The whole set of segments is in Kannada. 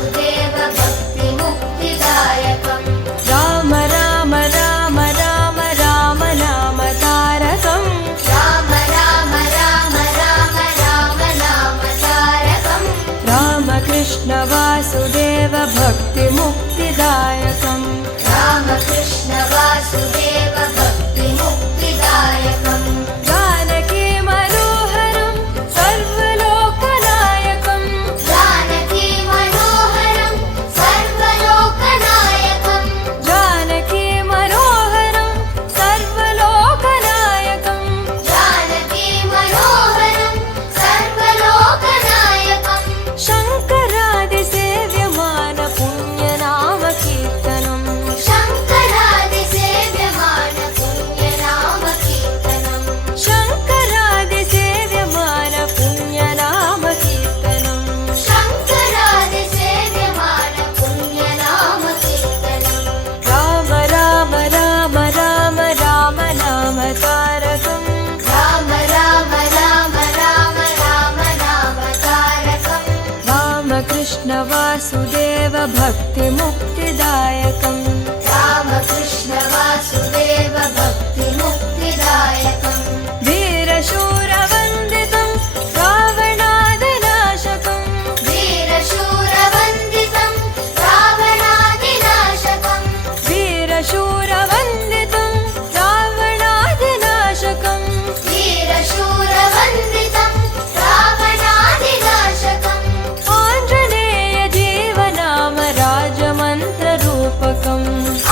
वासुदेव भक्तिमुक्तिदायकम् राम राम राम राम राम नाम तारकम् राम राम राम राम राम नाम तारकम् रामकृष्ण वासुदेव भक्तिमुक्तिदायकम् रामकृष्ण वासुदेव भक्तिमुक्तिदायकम् जानकी मनोहरं सर्वलोकनायकम् जानकी मनोहरं सर्वलोकनायकम् जानकी मनोहरं सर्वलोकनायकम् जानकी मनोहरं सर्वलोकनायकम् शङ्करादिसेव्यमान पुण्यनाम कीर्तनम् शङ्करादिसेव्यमान पुण्यनाम कीर्तनम् शङ्करादिसेव्यमान पुण्यनाम कीर्तनम् शङ्करादिसेव्यमान पुण्यनाम कीर्तनम् राम राम राम राम राम नाम तारकम् राम राम राम राम राम नाम तारकम् रामकृष्ण वासुदेव भक्तिमुक्तिदायकम् रामकृष्ण वासुदेव भक्तिमुक्तिदायकम् वीरशूरवन्दितं रावणादिनाशकम् वीरशूरवन्दितं रावणादिनाशकम् वीरशूरवन्दितं रावणादिनाशकम् वीरशूरवन्दितं रावणादिनाशकम् आञ्जनेय जीवनाम राजमन्त्ररूपकम्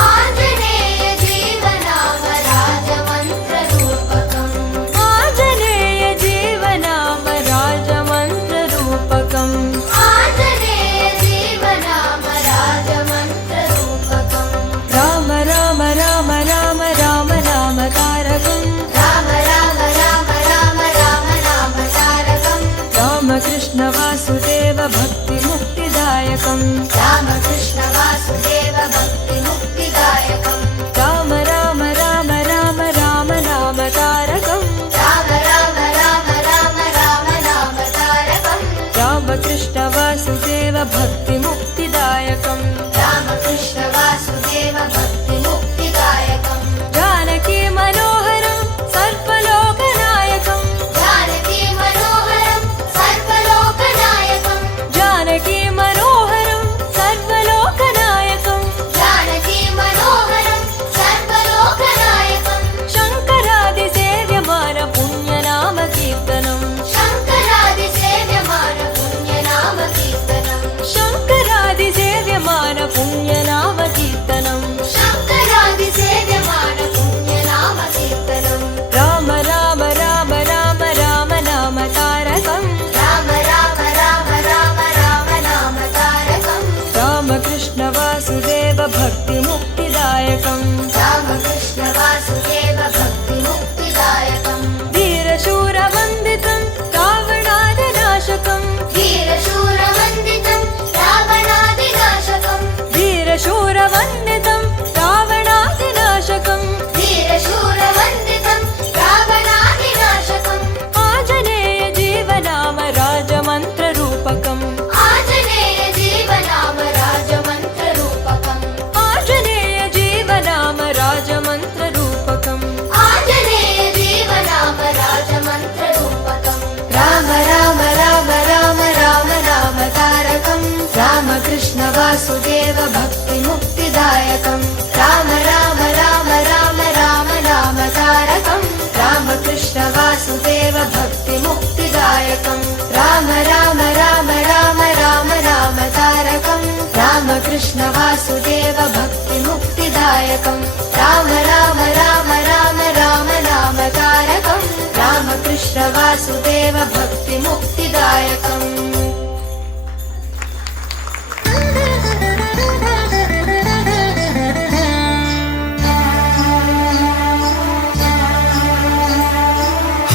आञ्जनेय जीवनाम राजमन्त्ररूपकम् आञ्जनेय जीवनाम राजमन्त्ररूपकम् आञ्जनेय जीवनाम राजमन्त्ररूपकम् राम राम राम राम राम नाम तारकम् राम राम राम राम राम नाम तारकम् रामकृष्ण वासुदेव भक्तिमुक्तिदायकम् रामकृष्ण वासुदेव भक्तिमुक्तिदायकम् राम राम राम राम राम नाम तारकम् राम राम राम राम राम नाम तारकम् रामकृष्ण वासुदेव भक्तिमुक्तिदायकम् रामकृष्ण वासुदेव भक्तिमुक्तिदायकम् जानकी मनोहरं सर्वलोकनायकम् जानकी मनोहरं सर्वलोकनायकम् जानकी मनोहरं सर्वलोकनायकम् जानकी मनोहरं सर्वलोकनायकम् शङ्करादिसेव्यमान पुण्यनाम कीर्तनम् शङ्करादिसेव्यमान पुण्यनाम कीर्तनम् शङ्करादिसेव्यमान पुण्यनाम कीर्तनम् शङ्करादिसेव्यमान पुण्यनाम कीर्तनम् राम राम राम राम राम नाम तारकम् राम राम राम राम राम नाम तारकम् रामकृष्ण वासुदेव भक्तिमुक्तिदायकम् रामकृष्ण वासुदेव भक्तिमुक्तिदायकम् वीरशूरवन्दितं रावणादिनाशकम् वीरशूरवन्दितं रावणादिनाशकम् वीरशूरवन्दितं रावणादिनाशकम् वीरशूरवन्दितं रावणादिनाशकम् आञ्जनेय जीवनाम राजमन्त्ररूपकम् आञ्जनेय जीवनाम राजमन्त्ररूपकम् आञ्जनेय जीवनाम राजमन्त्ररूपकम् आञ्जनेय जीवनाम राजमन्त्ररूपकम् राम राम राम राम राम नाम तारकम् रामकृष्ण वासुदेव भक्तिमुक्तिदायकम् राम राम राम राम राम नाम तारकम् रामकृष्ण वासुदेव भक्तिमुक्तिदायकम् राम राम राम राम राम नाम तारकम् रामकृष्ण वासुदेव भक्तिमुक्तिदायकम् राम राम राम राम राम नाम तारकम् रामकृष्ण वासुदेव भक्तिमुक्तिदायकम्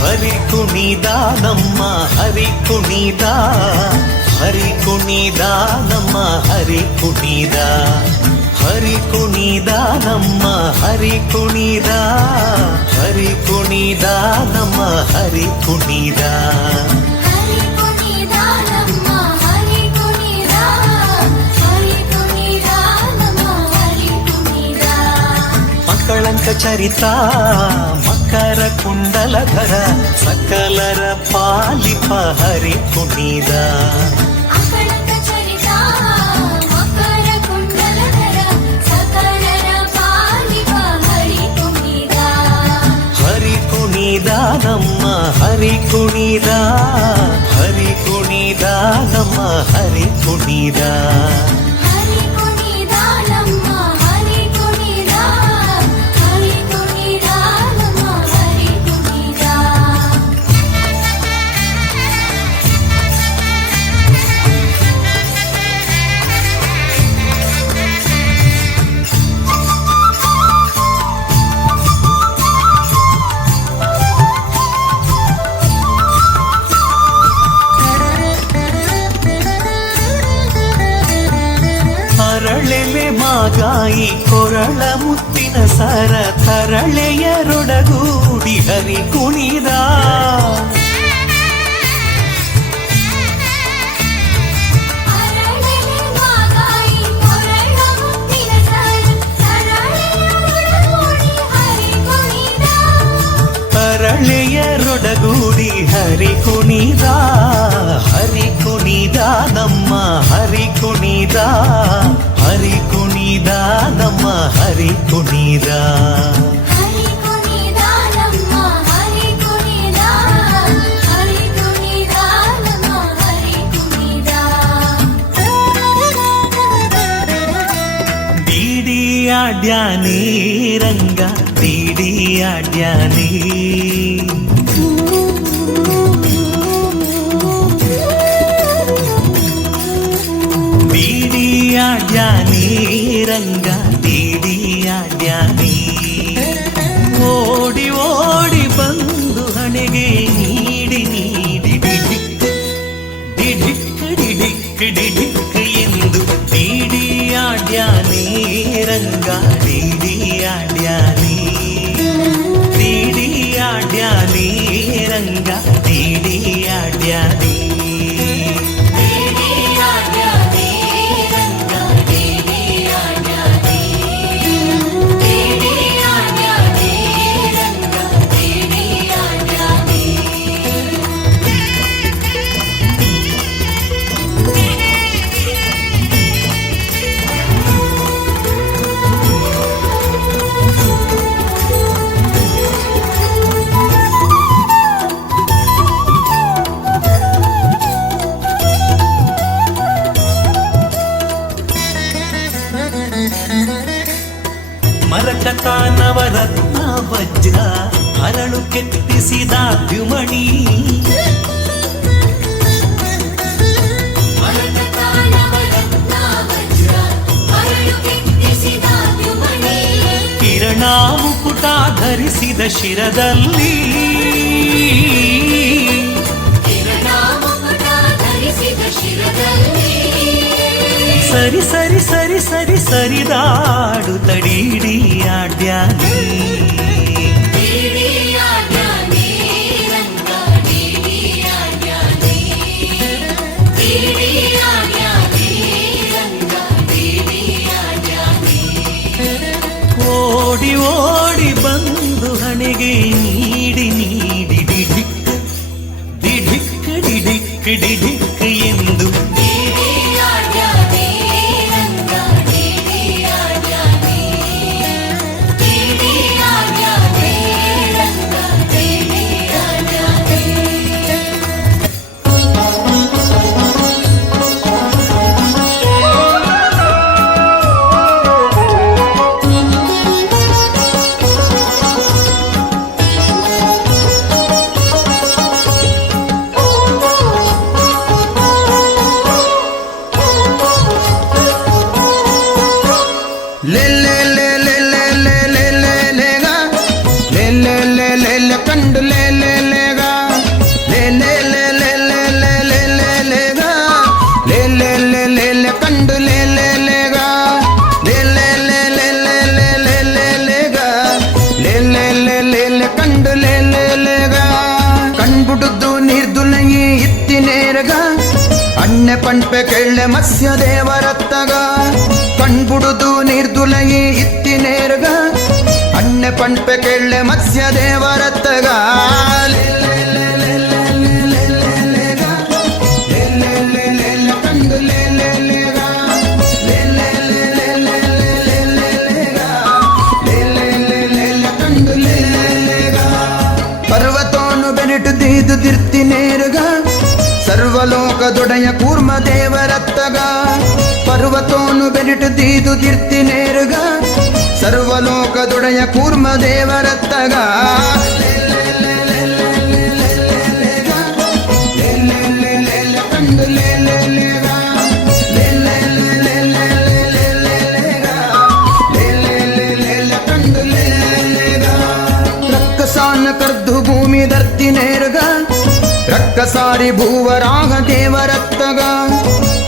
ಹರಿ ಕುಣಿದ ನಮ್ಮ ಹರಿ ಕುಣಿದ ಹರಿ ಕುಣಿದ ನಮ್ಮ ಹರಿ ಕುಣಿದ ಹರಿ ಕುಣಿದ ನಮ್ಮ ಹರಿ ಕುಣಿದ ಹರಿ ಕುಣಿದ ನಮ್ಮ ಹರಿ ಕುಣಿದ ಅಕಳಂಕ ಚರಿತ ಮಕರ ಕುಂಡಲಧರ ಸಕಲರ ಪಾಲಿಪ ಹರಿ ಕುಣಿದ ಅಕಳಂಕ ಚರಿತ ಮಕರ ಕುಂಡಲಧರ ಸಕಲರ ಪಾಲಿಪ ಹರಿ ಕುಣಿದ ಹರಿ ಕುಣಿದ ನಮ್ಮ ಹರಿ ಕುಣಿದ ಹರಿ ಕುಣಿದ ನಮ್ಮ ಹರಿ ಕುಣಿದ ಹರಿ ಕುಣಿದ ನಮ್ಮ ಹರಿ ಕುಣಿದ ಹರಿ ಕುಣಿದ ನಮ್ಮ ಹರಿ ಕುಣಿದ ಅರಳೆಲೆ ಮಾಗಾಯಿ ಕೊರಳ ಮುತ್ತಿನ ಸರ ತರಳೆಯರೊಡಗೂಡಿ ಹರಿ ಕುಣಿದ ಅರಳೆಲೆ ಮಾಗಾಯಿ ಕೊರಳ ಮುತ್ತಿನ ಸರ ತರಳೆಯರೊಡಗೂಡಿ ಹರಿ ಕುಣಿದ ತರಳೆಯರೊಡಗೂಡಿ ಹರಿ ಕುಣಿದ ಹರಿ ಕುಣಿದ ನಮ್ಮ ಹರಿ ಕುಣಿದ ಹರಿ ಕುಣಿದ ನಮ್ಮ ಹರಿ ಕುಣಿದ ಹರಿ ಕುಣಿದ ನಮ್ಮ ಹರಿ ಕುಣಿದ ಹರಿ ಕುಣಿದ ನಮ್ಮ ಹರಿ ಕುಣಿದ ಬೀಡಿಯಾಡ್ಯಾನಿ ರಂಗ ಬೀಡಿಯಾಡ್ಯಾನಿ ಬೀಡಿಯಾಡ್ಯಾನಿ ರಂಗ ಬೀಡಿಯಾಡ್ಯಾನಿ ಓಡಿ ಓಡಿ ಬಂದು ಹಣೆಗೆ ನೀಡಿ ನೀಡಿ ಡಿಡಿಕ್ ಡಿಡಿಕ್ ಡಿಡಿಕ್ ಡಿಡಿಕ್ ಎಂದು ಬೀಡಿಯಾಡ್ಯಾನಿ ರಂಗ ಬೀಡಿಯಾಡ್ಯಾನಿ ಬೀಡಿಯಾಡ್ಯಾನಿ ರಂಗ ಬೀಡಿಯಾಡ್ಯಾನಿ ಮರಕತ ನವರತ್ನ ವಜ್ರ ಹರಳು ಕೆತ್ತಿಸಿದ ದ್ಯುಮಣಿ ಮರಕತ ನವರತ್ನ ವಜ್ರ ಹರಳು ಕೆತ್ತಿಸಿದ ದ್ಯುಮಣಿ ಕಿರಣ ಮುಕುಟ ಧರಿಸಿದ ಶಿರದಲ್ಲಿ ಕಿರಣ ಮುಕುಟ ಧರಿಸಿದ ಶಿರದಲ್ಲಿ ಸರಿ ಸರಿ ಸರಿ ಸರಿ ಸರಿದಾಡು ತಡೀಡಿಯಾಡ್ಯಾನಿ ಬೀಡಿಯಾಡ್ಯಾನಿ ರಂಗ ಬೀಡಿಯಾಡ್ಯಾನಿ ಬೀಡಿಯಾಡ್ಯಾನಿ ರಂಗ ಬೀಡಿಯಾಡ್ಯಾನಿ ಓಡಿ ಓಡಿ ಬಂದು ಹಣೆಗೆ ನೀಡಿ ನೀಡಿ ಡಿಡಿಕ್ ಡಿಡಿಕ್ ಡಿಡಿಕ್ ಡಿಡಿಕ್ ಎಂದು ಬೀಡಿಯಾಡ್ಯಾನಿ ರಂಗ ಬೀಡಿಯಾಡ್ಯಾನಿ ಬೀಡಿಯಾಡ್ಯಾನಿ ರಂಗ ಬೀಡಿಯಾಡ್ಯಾನಿ ಕಂಡು ಲೇ ಲೇ ಲೇಗ ಲೇ ಲೇ ಲೇ ಲೇ ಲೇ ಲೇ ಲೇ ಲೇ ಲೇಗ ಲೇ ಲೇ ಲೇ ಲೇ ಲೇ ಕಂಡು ಲೇ ಲೇ ಲೇಗ ಲೇ ಲೇ ಲೇ ಲೇ ಲೇ ಲೇ ಲೇ ಲೇ ಲೇಗ ಲೇ ಲೇ ಲೇ ಲೇ ಲೇ ಕಂಡು ಲೇ ಲೇ ಲೇಗ ಕಣ್ಬುಡುದು ನಿರ್ದುಲಯಿ ಇತ್ತಿನೇರಗ ಅಣ್ಣೆ ಪಂಪೆ ಕೆಳ್ಳೆ ಮತ್ಸ್ಯ ದೇವರತ್ತಗ ಕಣ್ಬುಡುದು ನಿರ್ದುಲಯಿ ಇತ್ತಿನೇರಗ ಪೊಣ್ಣೆ ಪಂಪೆ ಕೆಳ್ಳೆ ಮತ್ಸ್ಯ ದೇವರತ್ತಗ ಪರ್ವತೋನು ಬೆನಿಟು ದೀದು ದಿರ್ತಿ ನೇರುಗ ಸರ್ವಲೋಕದೊಡೆಯ ಕೂರ್ಮ ದೇವರತ್ತಗ ಪರ್ವತೋನು ಬೆನಿಟು ದೀದು ದಿರ್ತಿ ನೇರುಗ ಸರ್ವಲೋಕದೊಡೆಯ ಕೂರ್ಮ ದೇವರತ್ತಗ ರಕ್ಕಸಾನ ಕರ್ದು ಭೂಮಿ ಧರ್ತಿ ನೇರುಗ ರಕ್ಕಸಾರಿ ಭೂವರಾಗ ದೇವರತ್ತಗ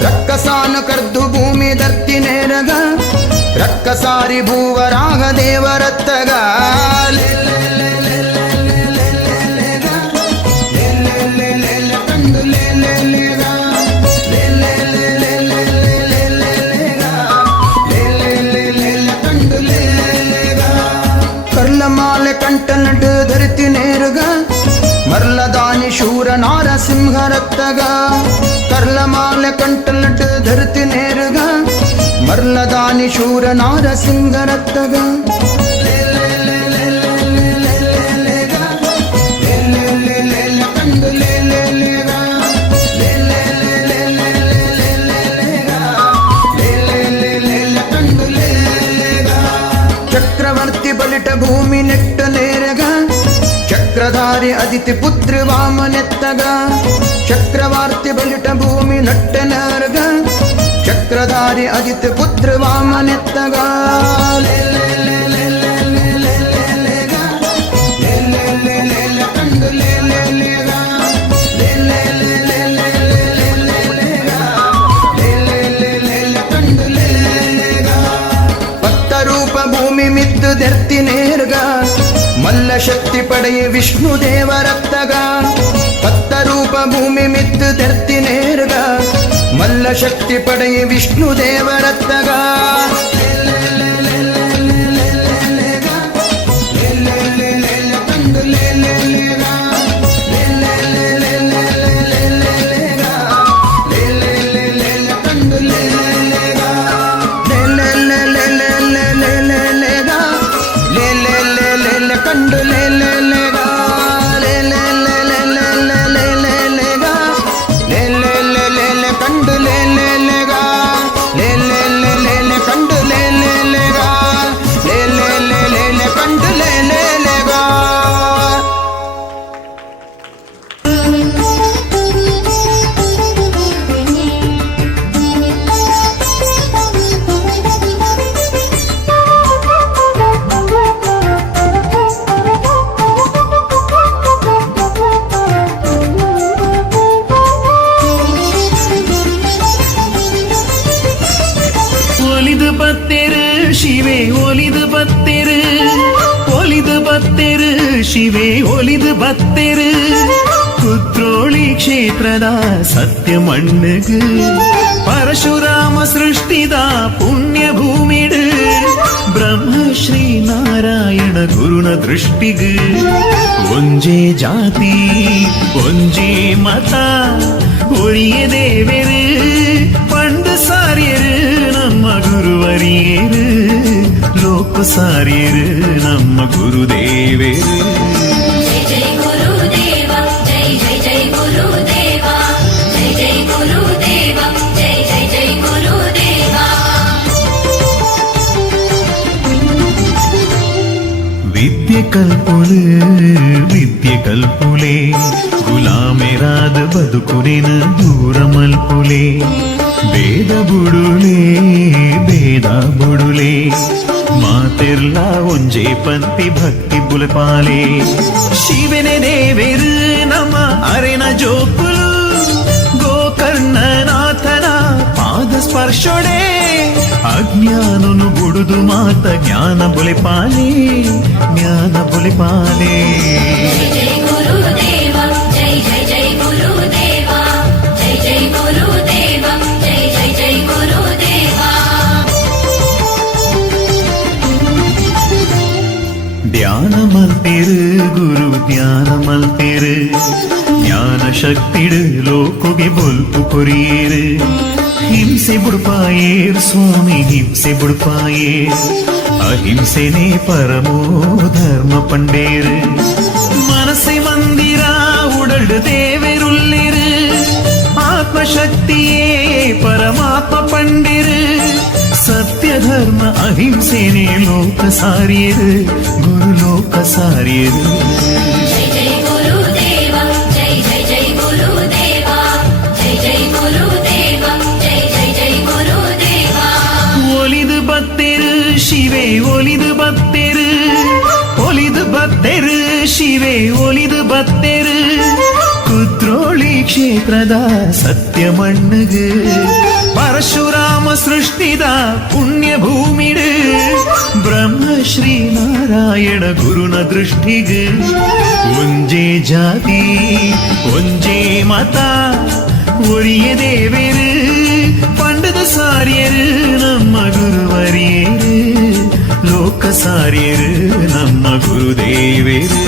ರಕ್ಕಸಾನ ಕರ್ದು ಭೂಮಿ ಧರ್ತಿ ನೇರಗ ರಕ್ಕಸಾರಿ ಭೂವರಾಗ ದೇವರತ್ತಗ ಕರ್ಲಮಾಲೆ ಕಂಠ ನಡು ಧರಿತಿ ನೇರುಗ ಮರ್ಲದಾನಿ ಶೂರ ನಾರಸಿಂಹರತ್ತಗ ಕರ್ಲಮಾಲೆ ಕಂಠ ನಡು ಧರಿತಿ ನೇರುಗ ಮರ್ಲದಾನಿ ಶೂರ ನಾರಸಿಂಹರತ್ತಗ ಚಕ್ರವರ್ತಿ ಬಲಿಟ ಭೂಮಿ ನೆಟ್ಟ ನೇರಗ ಚಕ್ರಧಾರಿ ಅದಿತಿ ಪುತ್ರ ವಾಮನೆತ್ತಗ ಚಕ್ರವರ್ತಿ ಬಲಿಟ ಭೂಮಿ ನಟ್ಟ ನೇರಗ ಚಕ್ರಧಾರಿ ಅದಿತಿ ಪುತ್ರ ವಾಮನೆತ್ತಗ ರೂಪ ಭೂಮಿ ಮಿದ್ದು ದೆರ್ತಿ ನೇರ್ಗ ಮಲ್ಲ ಶಕ್ತಿ ಪಡೆಯ ವಿಷ್ಣು ದೇವರತ್ತಗ ಪತ್ತ ರೂಪ ಭೂಮಿ ಮಿದ್ದು ದೆರ್ತಿ ನೇರ್ಗ ಮಲ್ಲ ಶಕ್ತಿ ಪಡೆಯ ವಿಷ್ಣು ದೇವರತ್ತಗ ಶಿವೆ ಒಲಿದು ಬತ್ತೆರು ಕುತ್ರೋಳಿ ಕ್ಷೇತ್ರದ ಸತ್ಯ ಮಣ್ಣಗು ಪರಶುರಾಮ ಸೃಷ್ಟಿದ ಪುಣ್ಯ ಭೂಮಿಡು ಬ್ರಹ್ಮಶ್ರೀ ನಾರಾಯಣ ಗುರುನ ದೃಷ್ಟಿಗು ಒಂಜೇ ಜಾತಿ ಒಂಜೇ ಮತ ಒರಿಯ ದೇವೆರು ಪಂಡು ಸಾರ್ಯರು ನಮ್ಮ ಗುರುವರಿಯರು ಲೋಕ ಸಾರ್ಯರು ನಮ್ಮ ಗುರುದೇವರು ಜೈ ಜೈ ಗುರುದೇವ ಜೈ ಜೈ ಜೈ ಗುರುದೇವ ಜೈ ಜೈ ಗುರುದೇವ ಜೈ ಜೈ ಜೈ ಗುರುದೇವ ವಿದ್ಯೆ ಕಲ್ಪುಲೆ ಗುಲಾಮೆರಾದ ಬದುಕುರಿನ ದೂರ ಮಲ್ಪುಲೆ ಬೇದ ಬುಡುಲೆ ಮಾತೆರ್ಲ ಒಂಜೇ ಪಂತಿ ಭಕ್ತಿ ಬುಲಪಾಲೆ ಶಿವನೆ ದೇವೆರು ನಮ್ಮ ಅರೆನ ಜೋಕುಲು ಗೋಕರ್ಣನಾಥನ ಪಾದ ಸ್ಪರ್ಶೊಡೆ ಅಜ್ಞಾನನು ಬುಡುದು ಮಾತ ಜ್ಞಾನ ಬುಲೆಪಾಲೆ ಜೈ ಜೈ ಗುರುದೇವ ಜೈ ಜೈ ಜೈ ಗುರುದೇವ ಜೈ ಜೈ ಗುರುದೇವ ಜೈ ಜೈ ಜೈ ಗುರುದೇವ ಧ್ಯಾನ ಮಲ್ತಿರು ಗುರು ಧ್ಯಾನ ಮಲ್ತಿರು ಜ್ಞಾನ ಶಕ್ತಿಡು ಲೋಕುಗೆ ಬೊಲ್ಪು ಕೊರಿಯೇರು ಹಿಂಸೆ ಬುಡ್ಪಾಯೇರ್ ಸ್ವಾಮಿ ಹಿಂಸೆ ಬುಡ್ಪಾಯೇರ್ ಅಹಿಂಸೆನೇ ಪರಮೋ ಧರ್ಮ ಪಂಡೇರು ಮನಸ್ಸೆ ಮಂದಿರ ಉಡಲ್ಡು ದೇವರುಲ್ಲಿರು ಆತ್ಮಶಕ್ತಿಯೇ ಪರಮಾತ್ಮ ಪಂಡಿರು ಸತ್ಯ ಧರ್ಮ ಅಹಿಂಸೆನೇ ಲೋಕ ಸಾರಿಯರು ಗುರು ಲೋಕ ಸಾರಿಯರು ಜೈ ಜೈ ಗುರುದೇವ ಜೈ ಜೈ ಜೈ ಗುರುದೇವ ಜೈ ಜೈ ಗುರುದೇವ ಜೈ ಜೈ ಜೈ ಗುರುದೇವ ಒಲಿದು ಬತ್ತೆರು ಶಿವೆ ಒಲಿದು ಬತ್ತೆರು ಒಲಿದು ಬತ್ತೆರು ಶಿವೆ ಒಲಿದು ಬತ್ತೆರು ಕುದ್ರೋಳಿ ಕ್ಷೇತ್ರದ ಸತ್ಯ ಮಣ್ಣುಗೆ ಪರಶುರಾಮ ಸೃಷ್ಟಿದ ಪುಣ್ಯ ಭೂಮಿಡು ಬ್ರಹ್ಮ ಶ್ರೀ ನಾರಾಯಣ ಗುರುನ ದೃಷ್ಟಿಗೆ ಒಂಜೇ ಜಾತಿ ಒಂಜೇ ಮತ ಒರಿಯ ದೇವೇರು ಪಂಡದ ಸಾರಿಯರು ನಮ್ಮ ಗುರುವರಿಯರು ಲೋಕ ಸಾರಿಯರು ನಮ್ಮ ಗುರುದೇವೇರು